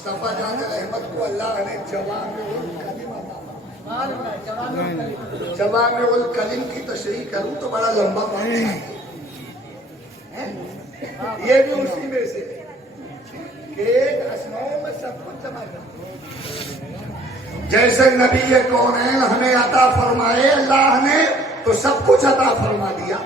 مصطفیٰ جان رحمت کو اللہ نے جوامع الکلم کی تشریح کروں تو بڑا لمبا بات ہے، یہ بھی اسی میں سے کہ ایک اسماء میں سب کچھ جمع کر، جیسے نبی کونین ہمیں عطا فرمائے اللہ نے تو سب کچھ عطا فرما دیا،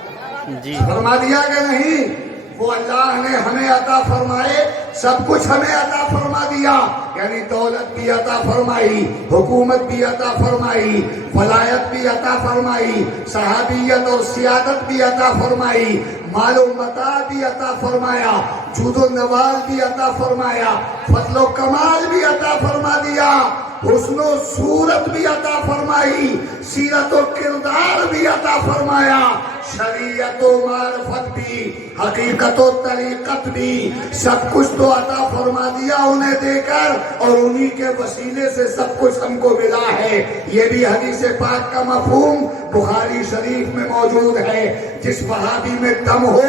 فرما دیا کہ نہیں؟ وہ اللہ نے ہمیں عطا فرمائے سب کچھ ہمیں عطا فرما دیا، یعنی دولت بھی عطا فرمائی، حکومت بھی عطا فرمائی، ولایت بھی عطا فرمائی، صحابیت اور سیادت بھی عطا فرمائی، مال و متاع بھی عطا فرمایا، جود و نوال بھی عطا فرمایا، فضل و کمال بھی عطا فرما دیا، حسن و صورت بھی عطا فرمائی، سیرت و کردار بھی عطا فرمایا، شریعت و معرفت بھی، حقیقت و طریقت بھی، سب کچھ تو عطا فرما دیا انہیں دے کر، اور انہی کے وسیلے سے سب کچھ ہم کو ملا ہے۔ یہ بھی حدیث پاک کا مفہوم بخاری شریف میں موجود ہے، جس وہابی میں دم ہو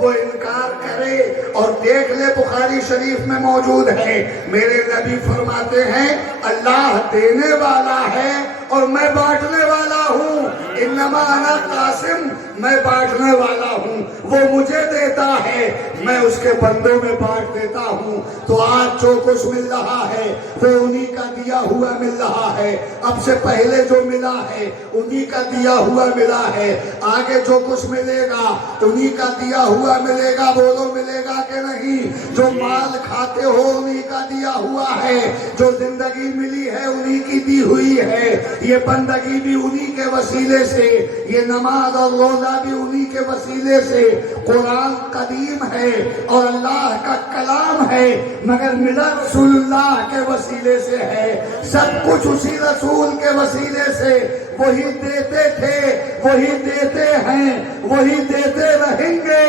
وہ انکار کرے اور دیکھ لے، بخاری شریف میں موجود ہے۔ میرے نبی فرماتے ہیں اللہ دینے والا ہے اور میں بانٹنے والا ہوں، انما انا قاسم، میں بانٹنے والا ہوں، وہ مجھے دیتا ہے، میں اس کے بندوں میں بانٹ دیتا ہوں۔ تو آج جو کچھ مل رہا ہے وہ انہی کا دیا ہوا مل رہا ہے، اب سے پہلے جو ملا ہے انہی کا دیا ہوا ملا ہے، آگے جو کچھ ملے گا انہی کا دیا ہوا ملے گا، بولو ملے گا کہ نہیں؟ جو مال کھاتے ہو انہی کا دیا ہوا ہے، جو زندگی ملی ہے انہی کی دی ہوئی ہے، یہ بندگی بھی انہی کے وسیلے سے، یہ نماز اور روزہ بھی انہی کے وسیلے سے، قرآن قدیم ہے اور اللہ کا کلام ہے مگر ملا رسول اللہ کے وسیلے سے ہے، سب کچھ اسی رسول کے وسیلے سے، وہی دیتے تھے، وہی دیتے ہیں، وہی دیتے رہیں گے۔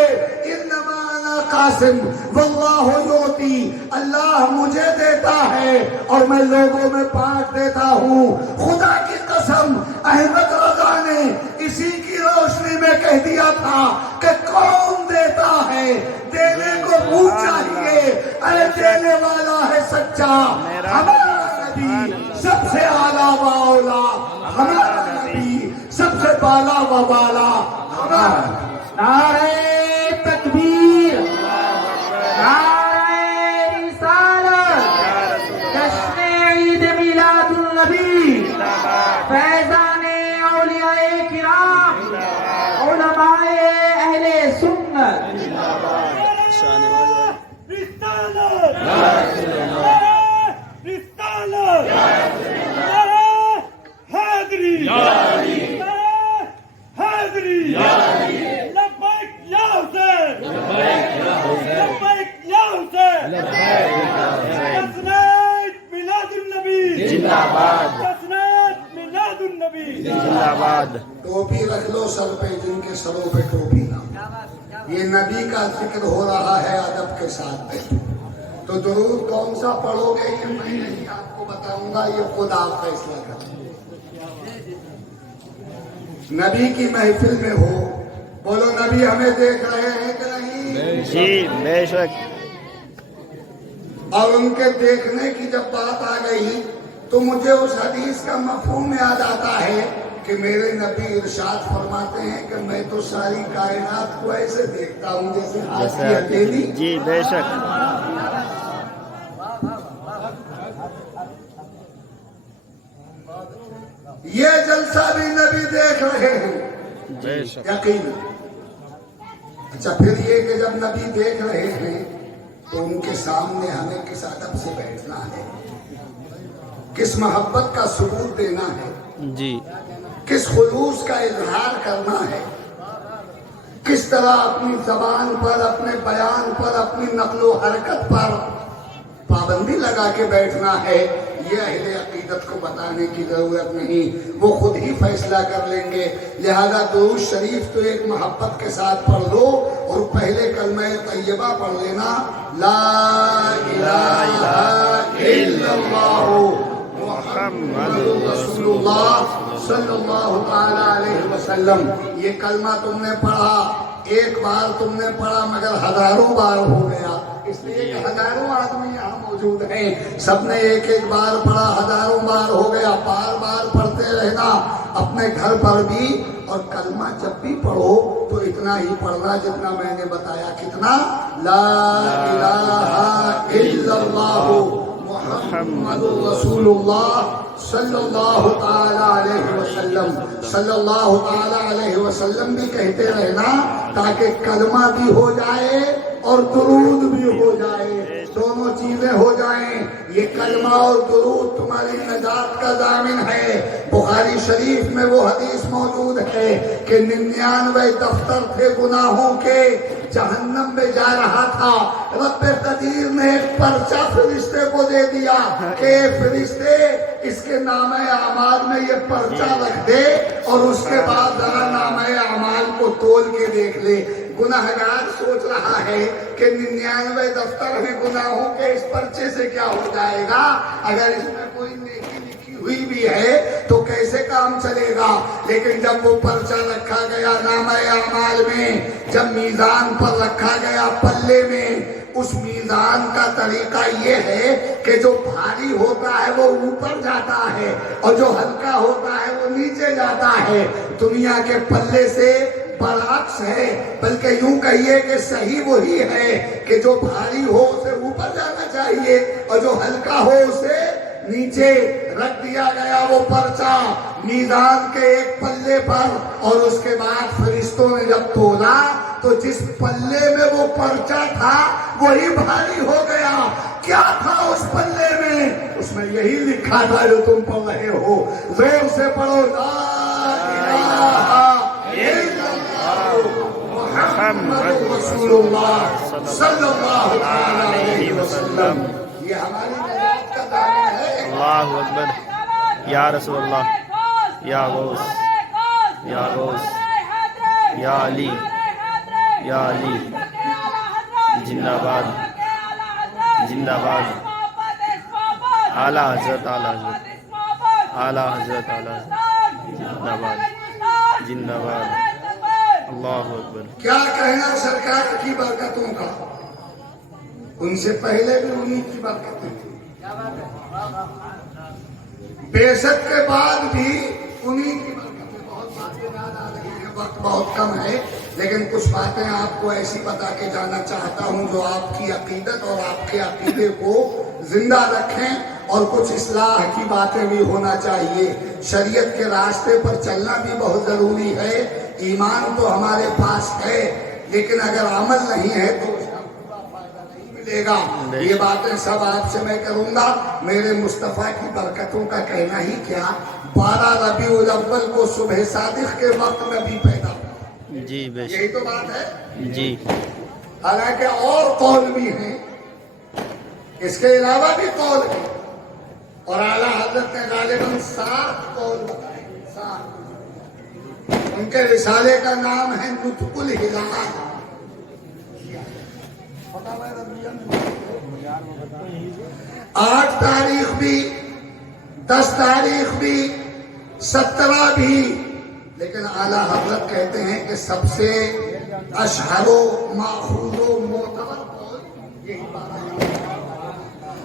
انما انا قاسم واللہ یعطی، اللہ مجھے دیتا ہے اور میں لوگوں میں بانٹ دیتا ہوں۔ خدا کی قسم احمد رضا نے اسی کی روشنی میں کہہ دیا تھا کہ کون دیتا ہے، دینے کو منہ چاہیے، ارے دینے والا ہے سچا، ہمارا نبی سب سے اعلیٰ و اولا، ہمارا نبی سب سے بالا و بالا، ہمارا نعرہ تکبیر، نعرہ رسالت، جشن عید میلاد النبی، فیضان اولیاء کرام، علماء اہل سنت، ٹوپی رکھ لو سر پہ، جن کے سروں پہ ٹوپی نہ، یہ نبی کا ذکر ہو رہا ہے ادب کے ساتھ بیٹھو، تو درود کون سا پڑھو گے یہ میں نہیں آپ کو بتاؤں گا، یہ خود آپ فیصلہ کریں۔ نبی کی محفل میں ہو، بولو نبی ہمیں دیکھ رہے ہیں کہ نہیں؟ جی بے شک۔ اور ان کے دیکھنے کی جب بات آ گئی تو مجھے اس حدیث کا مفہوم یاد آتا ہے کہ میرے نبی ارشاد فرماتے ہیں کہ میں تو ساری کائنات کو ایسے دیکھتا ہوں جیسے ہاتھی اکیلی۔ جی بے شک۔ یہ جلسہ بھی نبی دیکھ رہے ہیں یقیناً۔ اچھا پھر یہ کہ جب نبی دیکھ رہے ہیں تو ان کے سامنے ہمیں کس ادب سے بیٹھنا ہے، کس محبت کا ثبوت دینا ہے، جی کس خلوص کا اظہار کرنا ہے، کس طرح اپنی زبان پر، اپنے بیان پر، اپنی نقل و حرکت پر پابندی لگا کے بیٹھنا ہے، یہ اہل عقیدت کو بتانے کی ضرورت نہیں، وہ خود ہی فیصلہ کر لیں گے۔ لہذا درود شریف تو ایک محبت کے ساتھ پڑھ لو اور پہلے کلمہ طیبہ پڑھ لینا، لا الہ الا اللہ محمد رسول اللہ صلی اللہ تعالی علیہ وسلم۔ یہ کلمہ تم نے پڑھا، ایک بار تم نے پڑھا مگر ہزاروں بار ہو گیا، اس لیے کہ ہزاروں آدمی یہاں موجود موجود ہیں، سب نے ایک ایک بار پڑھا، ہزاروں بار ہو گیا، بار بار پڑھتے رہنا اپنے گھر پر بھی، اور کلمہ جب بھی پڑھو تو اتنا ہی پڑھنا جتنا میں نے بتایا، کتنا؟ لا الہ الا اللہ محمد رسول اللہ صلی اللہ تعالی علیہ وسلم، صلی اللہ تعالی علیہ وسلم بھی کہتے رہنا، تاکہ کلمہ بھی ہو جائے اور درود بھی ہو جائے، دونوں چیزیں ہو جائیں۔ یہ کلمہ اور درود تمہاری نجات کا ضامن ہے۔ بخاری شریف میں وہ حدیث موجود ہے کہ 99 دفتر تھے گناہوں کے، جہنم میں جا رہا تھا، رب قدیر نے ایک پرچہ فرشتے کو دے دیا کہ فرشتے اس کے نامہ اعمال میں یہ پرچہ رکھ دے، اور اس کے بعد ذرا نامہ اعمال کو تول کے دیکھ لے۔ گناہگار سوچ رہا ہے کہ 99 دفتر ہیں گناہوں کے، اس پرچے سے کیا ہو جائے گا؟ اگر اس میں کوئی نیکی لکھی ہوئی بھی ہے تو کیسے کام چلے گا؟ لیکن جب وہ پرچہ رکھا گیا نامہ اعمال میں، جب میزان پر رکھا گیا پلے میں، اس میزان کا طریقہ یہ ہے کہ جو بھاری ہوتا ہے وہ اوپر جاتا ہے، اور جو ہلکا ہوتا ہے وہ نیچے جاتا ہے۔ دنیا کے پلے سے برعکس ہے، بلکہ یوں کہیے کہ صحیح وہی ہے کہ جو بھاری ہو اسے اوپر جانا چاہیے، اور جو ہلکا ہو اسے نیچے رکھ دیا گیا وہ پرچہ میزان کے ایک پلے پر، اور اس کے بعد فرشتوں نے جب تولا تو جس پلے میں وہ پرچہ تھا وہی بھاری ہو گیا۔ کیا تھا اس پلے میں؟ اس میں یہی لکھا تھا جو تم پڑھ رہے ہو، زور سے پڑھو، لا الہ الا اللہ محمد رسول اللہ صلی اللہ علیہ وسلم۔ یہ ہماری نجات کا دامن ہے۔ اللہ اکبر، یا رسول اللہ، یا غوث، یا غوث، یا علی، یا علی، زندہ باد، زندہ باد، اعلیٰ حضرت، اعلیٰ حضرت، اعلیٰ حضرت، اعلیٰ حضرت، زندہ باد، زندہ باد، اللہ اکبر۔ کیا کہنا سرکار کی برکتوں کا، ان سے پہلے بھی انہی کی برکتیں تھیں، بعثت کے بعد بھی انہی کی برکتیں۔ بہت باتیں یاد آ رہی ہیں، وقت بہت کم ہے، لیکن کچھ باتیں آپ کو ایسی بتا کے جانا چاہتا ہوں جو آپ کی عقیدت اور آپ کے عقیدے کو زندہ رکھیں، اور کچھ اصلاح کی باتیں بھی ہونا چاہیے۔ شریعت کے راستے پر چلنا بھی بہت ضروری ہے۔ ایمان تو ہمارے پاس ہے، لیکن اگر عمل نہیں ہے تو اس کا پورا فائدہ نہیں ملے گا۔ یہ باتیں سب آپ سے میں کروں گا۔ میرے مصطفیٰ کی برکتوں کا کہنا ہی کیا، 12 ربیع الاول کو صبح صادق کے وقت نبی پیدا ہوا، جی بے یہی شک، تو بات ہے۔ جی حالانکہ اور قول بھی ہیں، اس کے علاوہ بھی قول ہیں، اور اعلیٰ حضرت نے غالباً 7 قول بتائے، 7۔ ان کے رسالے کا نام ہے نطق الہلال۔ 8 تاریخ بھی، 10 تاریخ بھی، 17 بھی، لیکن اعلیٰ حضرت کہتے ہیں کہ سب سے اشہر و ماخوذ و معتبر قول یہی بات ہے۔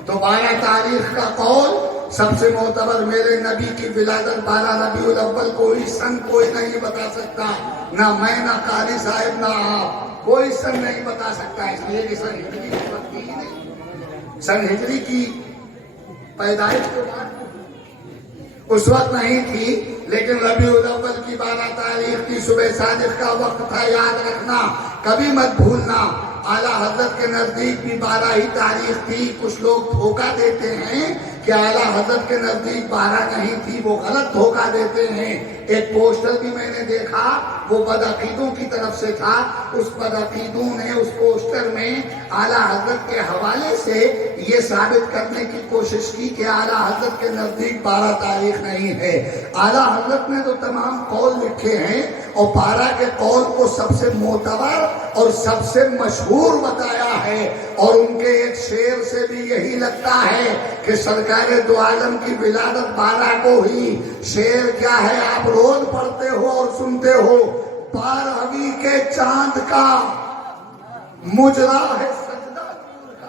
تو 12 تاریخ کا قول سب سے معتبر، میرے نبی کی ولادت 12 ربیع الاول کوئی سن کوئی نہیں بتا سکتا، نہ میں، نہ قاری صاحب، نہ آپ، کوئی سن نہیں بتا سکتا، اس لیے کہ سن ہجری کی وقت ہی نہیں، سن ہجری کی پیدائش کے بعد اس وقت نہیں تھی، لیکن ربیع الاول کی 12 تاریخ کی صبح صادق کا وقت تھا، یاد رکھنا، کبھی مت بھولنا۔ اعلیٰ حضرت کے نزدیک بھی 12 ہی تاریخ تھی۔ کچھ لوگ دھوکہ دیتے ہیں کہ اعلیٰ حضرت کے نزدیک 12 نہیں تھی، وہ غلط دھوکہ دیتے ہیں۔ ایک پوسٹر بھی میں نے دیکھا، وہ بدعقیدوں کی طرف سے تھا، اس بدعقیدوں نے اس پوسٹر میں اعلیٰ حضرت کے حوالے سے یہ ثابت کرنے کی کوشش کی کہ اعلیٰ حضرت کے نزدیک 12 تاریخ نہیں ہے۔ اعلیٰ حضرت نے تو تمام قول لکھے ہیں، اور 12 کے قول کو سب سے معتبر اور سب سے مشہور بتایا ہے، اور ان کے ایک شعر سے بھی یہی لگتا ہے کہ سرکار دو عالم کی ولادت 12 کو ہی۔ شعر کیا ہے آپ روز پڑھتے ہو اور سنتے ہو، 12ویں کے چاند کا مجرا ہے سجدہ نور کا،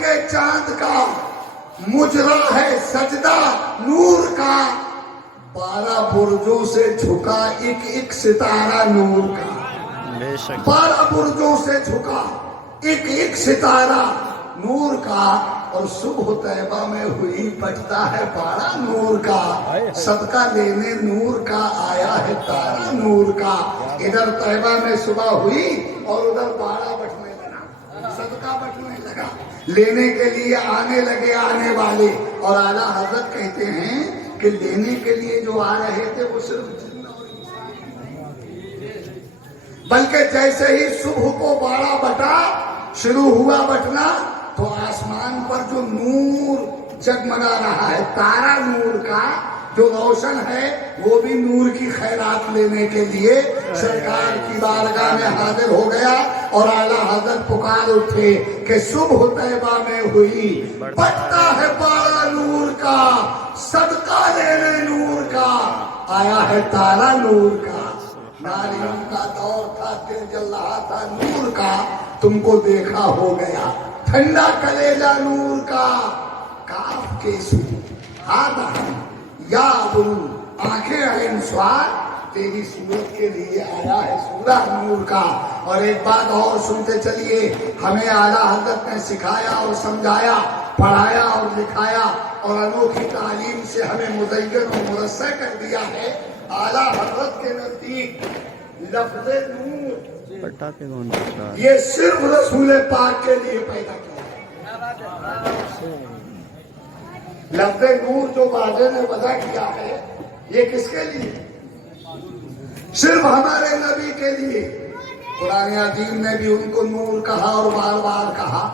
کے چاند کا مجرا ہے سجدہ نور کا، 12 برجوں سے جھکا ایک ایک ستارہ نور کا، بے شک 12 برجوں سے جھکا ایک ایک ستارہ نور کا، اور صبح طیبہ میں ہوئی بجتا ہے بارہ نور کا، صدقہ لینے نور کا آیا ہے تارا نور کا۔ ادھر طیبہ میں صبح ہوئی اور ادھر بارہ بجنے لگا، صدقہ بٹنے لگا، لینے کے لیے آنے لگے آنے والے، اور اعلیٰ حضرت کہتے ہیں کہ لینے کے لیے جو آ رہے تھے وہ صرف جن اور انسان، بلکہ جیسے ہی صبح کو 12 بٹا شروع ہوا بٹنا تو آسمان پر جو نور جگمگا رہا ہے، تارا نور کا جو روشن ہے، وہ بھی نور کی خیرات لینے کے لیے سرکار کی بارگاہ میں حاضر ہو گیا، اور اعلیٰ حضرت پکار اٹھے کہ صبح طیبہ میں ہوئی بٹتا ہے بارہ نور کا، صدقہ لینے نور کا آیا ہے تارا نور کا۔ ناریوں کا دور تھا، دل جل رہا تھا نور کا، تم کو دیکھا ہو گیا ٹھنڈا کلیجہ نور کا، کاف کے سو ہاتھ یا برو آنکھیں عین سوار، تیری صورت کے لیے آیا ہے سورہ نور کا۔ اور ایک بات اور سنتے چلیے، ہمیں اعلیٰ حضرت نے سکھایا اور سمجھایا، پڑھایا اور لکھایا، اور انوکھی تعلیم سے ہمیں مزین اور مرصع کر دیا ہے۔ اعلیٰ حضرت کے نزدیک لفظ نور پٹاخے کون پھوٹ رہا ہے؟ یہ صرف رسول پاک کے لیے پیدا کیا ہے۔ لفظ نور جو واضح نے وضع کیا ہے، یہ کس کے لیے؟ صرف ہمارے نبی کے لیے۔ قرآن عظیم نے بھی ان کو نور کہا اور بار بار کہا،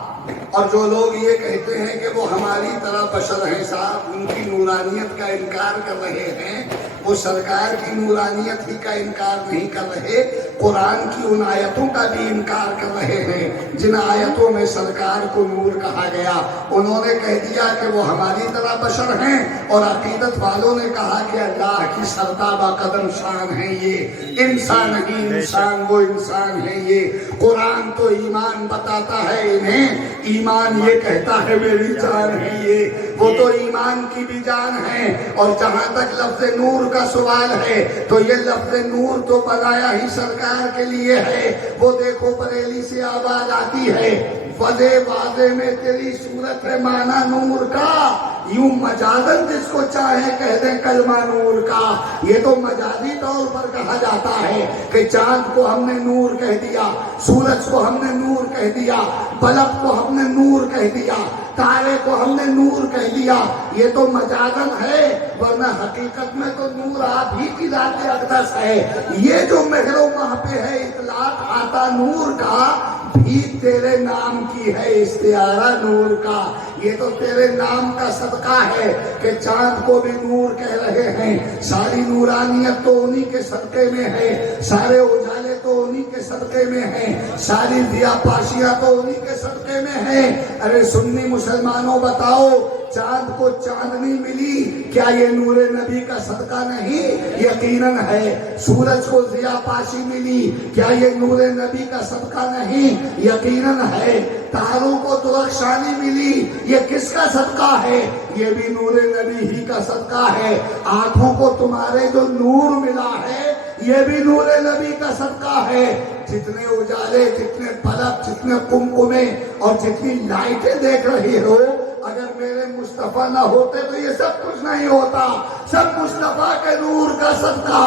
اور جو لوگ یہ کہتے ہیں کہ وہ ہماری طرح بشر ہیں صاحب، ان کی نورانیت کا انکار کر رہے ہیں، وہ سرکار کی نورانیت ہی کا انکار نہیں کر رہے، قرآن کی ان آیتوں کا بھی انکار کر رہے ہیں جن آیتوں میں سرکار کو نور کہا گیا۔ انہوں نے کہہ دیا کہ وہ ہماری طرح بشر ہیں، اور عقیدت والوں نے کہا کہ اللہ کی سرتابہ قدم شان ہیں، یہ انسان نہیں انسان، وہ انسان ہے یہ۔ قرآن تو ایمان بتاتا ہے انہیں، ایمان یہ کہتا ہے میری جان ہے یہ، وہ تو ایمان کی بھی جان ہے۔ اور جہاں تک لفظ نور کا سوال ہے تو یہ لفظ نور تو بنایا ہی سرکار کے لیے ہے۔ وہ دیکھو بریلی سے آواز آتی ہے، واضح میں تیری صورت ہے مانا نور کا، یوں مجازن جس کو چاہے کہہ دیں کلمہ نور کا۔ یہ تو مجازی طور پر کہا جاتا ہے کہ چاند کو ہم نے نور کہہ دیا، سورج کو ہم نے نور کہہ دیا، بلب کو ہم نے نور کہہ دیا، تارے کو ہم نے نور کہہ دیا۔ یہ تو مجازن ہے، ورنہ حقیقت میں تو نور آپ ہی کی ذات اقدس ہے۔ یہ جو مہر و ماہ پہ ہے اطلاق آتا نور کا، بھی تیرے نام کی ہے استعارہ نور کا۔ یہ تو تیرے نام کا صدقہ ہے کہ چاند کو بھی نور کہہ رہے ہیں، ساری نورانیت تو انہی کے صدقے میں ہے، سارے اجالے تو انہی کے صدقے میں ہیں، ساری ضیا پاشیاں تو انہی کے صدقے میں ہیں۔ ارے سنی مسلمانوں بتاؤ، چاند کو چاندنی ملی، کیا یہ نور نبی کا صدقہ نہیں؟ یقیناً ہے۔ سورج کو ضیا پاشی ملی، کیا یہ نور نبی کا صدقہ نہیں؟ یقیناً ہے۔ تاروں کو درخشانی ملی، یہ کس کا صدقہ ہے؟ یہ بھی نور نبی ہی کا صدقہ ہے۔ آنکھوں کو تمہارے جو نور ملا ہے، یہ بھی نور نبی کا صدقہ ہے۔ جتنے اجالے، جتنے بلب، جتنے قمقمے اور جتنی لائٹیں دیکھ رہی ہو، اگر میرے مصطفیٰ نہ ہوتے تو یہ سب کچھ نہیں ہوتا۔ سب مصطفیٰ کے نور کا صدقہ۔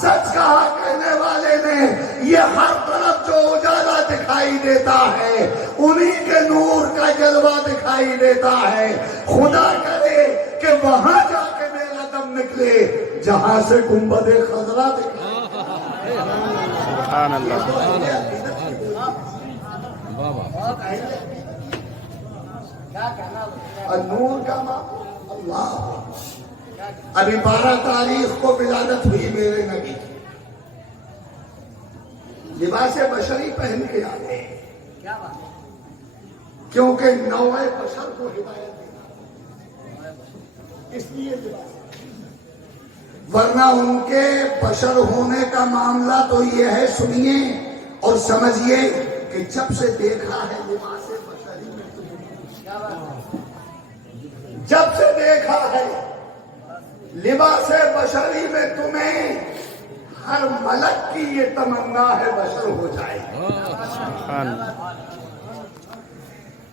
سچ کہا کہنے والے نے، یہ ہر طرف جو اجالا دکھائی دیتا ہے انہی کے نور کا جلوہ دکھائی دیتا ہے۔ خدا کرے کہ وہاں جا کے میرا دم نکلے جہاں سے گنبد خضرا دکھائی۔ سبحان اللہ۔ نور کا ماں اللہ۔ ابھی 12 تاریخ کو ولادت ہوئی میرے نبی کی، لباس بشری پہن کے آتے ہیں، کیونکہ نوع بشر کو ہدایت دینا، اس لیے لباس، ورنہ ان کے بشر ہونے کا معاملہ تو یہ ہے، سنیے اور سمجھیے کہ جب سے دیکھا ہے لباس بشری میں دیکھا ہے لباس بشری میں تمہیں ہر ملک کی یہ تمنا ہے بشر ہو جائے. سبحان اللہ.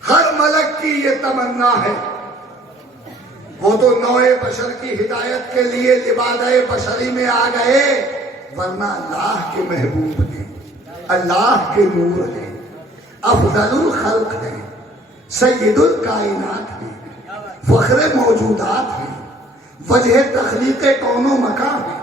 ہر ملک کی یہ تمنا ہے. وہ تو نوع بشر کی ہدایت کے لیے لباس بشری میں آ گئے، ورنہ اللہ کے محبوب ہیں، اللہ کے نور ہیں، افضل الخلق ہیں، سید الکائنات ہیں، فخر موجودات ہیں، وجہ تخلیق کون و مکان ہے.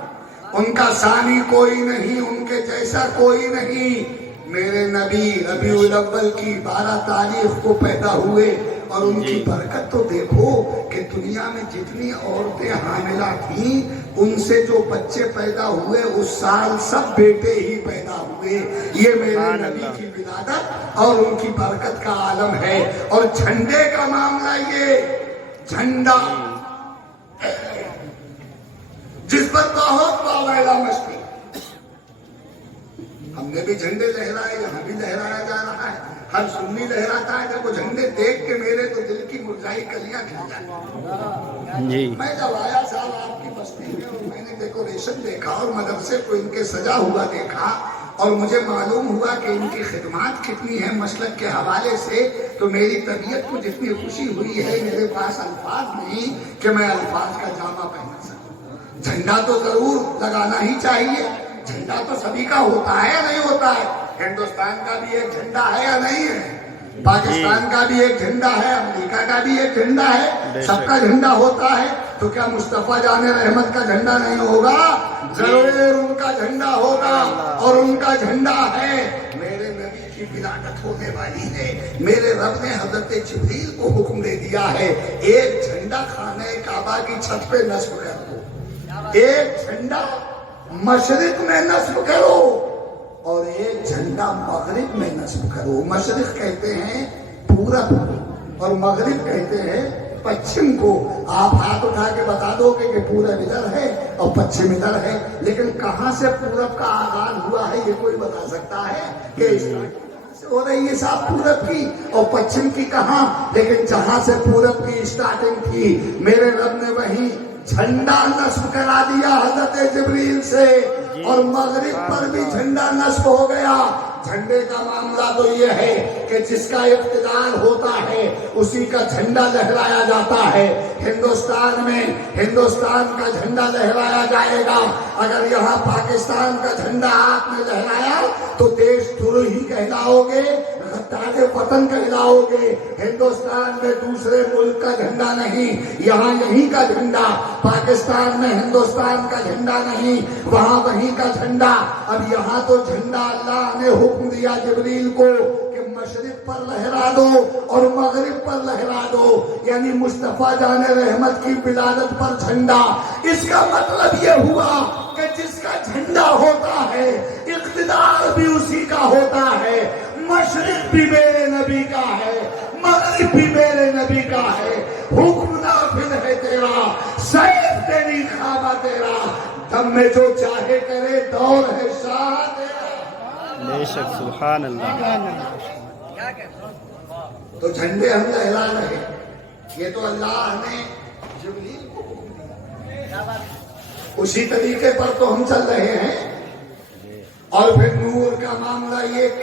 ان کا ثانی کوئی نہیں، ان کے جیسا کوئی نہیں. میرے نبی ربیع الاول کی 12 تاریخ کو پیدا ہوئے، اور ان کی برکت تو دیکھو کہ دنیا میں جتنی عورتیں حاملہ تھیں ان سے جو بچے پیدا ہوئے اس سال سب بیٹے ہی پیدا ہوئے. یہ میرے نبی کی ولادت اور ان کی برکت کا عالم ہے. اور جھنڈے کا معاملہ، یہ جھنڈا جس پر بہت واویلا مچتی، ہم نے بھی جھنڈے لہرائے، یہاں بھی لہرایا جا رہا ہے، ہر سنی لہراتا ہے. جب وہ جھنڈے دیکھ کے میرے تو دل کی مرجائی کلیاں کھل جاتی. جی میں جب آیا صاحب آپ کی بستی میں اور میں نے ڈیکوریشن دیکھا اور مدرسے کو ان کے سجا ہوا دیکھا اور مجھے معلوم ہوا کہ ان کی خدمات کتنی ہیں مسلک کے حوالے سے، تو میری طبیعت کو جتنی خوشی ہوئی ہے میرے پاس الفاظ نہیں کہ میں الفاظ کا جامع پہن سکوں. جھنڈا تو ضرور لگانا ہی چاہیے. جھنڈا تو سبھی کا ہوتا ہے یا نہیں ہوتا ہے؟ ہندوستان کا بھی ایک جھنڈا ہے یا نہیں ہے؟ پاکستان کا بھی ایک جھنڈا ہے، امریکہ کا بھی ایک جھنڈا ہے، سب کا جھنڈا ہوتا ہے. تو کیا مصطفیٰ جان رحمت کا جھنڈا نہیں ہوگا؟ ضرور ان کا جھنڈا ہوگا، اور ان کا جھنڈا ہے. میرے نبی کی ولادت ہونے والی ہے. میرے رب نے حضرت جبریل کو حکم دے دیا ہے ایک جھنڈا خانہ کعبہ کی چھت پہ نصب کر دو، ایک جھنڈا مشرق میں نصب کرو اور ایک جھنڈا مغرب میں نصب کرو. مشرق کہتے ہیں پورب اور مغرب کہتے ہیں پچھم کو. آپ ہاتھ اٹھا کے بتا دو کہ پورب ادھر ہے اور پچھم ادھر ہے، لیکن کہاں سے پورب کا آغاز ہوا ہے یہ کوئی بتا سکتا ہے کہ ہو رہی ہے صاحب پورب کی اور پچھم کی کہاں؟ لیکن جہاں سے پورب کی اسٹارٹنگ تھی میرے رب نے وہیں جھنڈا نصب کرا دیا حضرت جبریل سے، اور مغرب پر بھی جھنڈا نصب ہو گیا. جھنڈے کا معاملہ تو یہ ہے کہ جس کا اقتدار ہوتا ہے اسی کا جھنڈا لہرایا جاتا ہے. ہندوستان میں ہندوستان کا جھنڈا لہرایا جائے گا. اگر یہاں پاکستان کا جھنڈا ہاتھ میں لہرایا تو دیش دروہی کہلاؤ گے، غدار وطن کہلاؤ گے. ہندوستان میں دوسرے ملک کا جھنڈا نہیں، یہاں یہیں کا جھنڈا. پاکستان میں ہندوستان کا جھنڈا نہیں، وہاں وہیں کا جھنڈا. اب یہاں تو جھنڈا اللہ نے حکم دیا جبریل کو کہ مشرق پر لہرا دو اور مغرب پر لہرا دو، یعنی مصطفیٰ جان رحمت کی ولادت پر جھنڈا. اس کا مطلب یہ ہوا کہ جس کا جھنڈا ہوتا ہے اقتدار بھی اسی کا ہوتا ہے. مشرق بھی میرے نبی کا ہے، مغرب بھی میرے نبی کا ہے. حکم نافذ ہے تیرا، سیف تیری خامہ تیرا، دم میں جو چاہے کرے، دور ہے شاہ تیرا. بے شک. سبحان اللہ. تو جھنڈے ہم لہرا رہے، یہ تو اللہ نے جبریل کو حکم دیا، اسی طریقے پر تو ہم چل رہے ہیں. اور پھر نور کا معاملہ یہ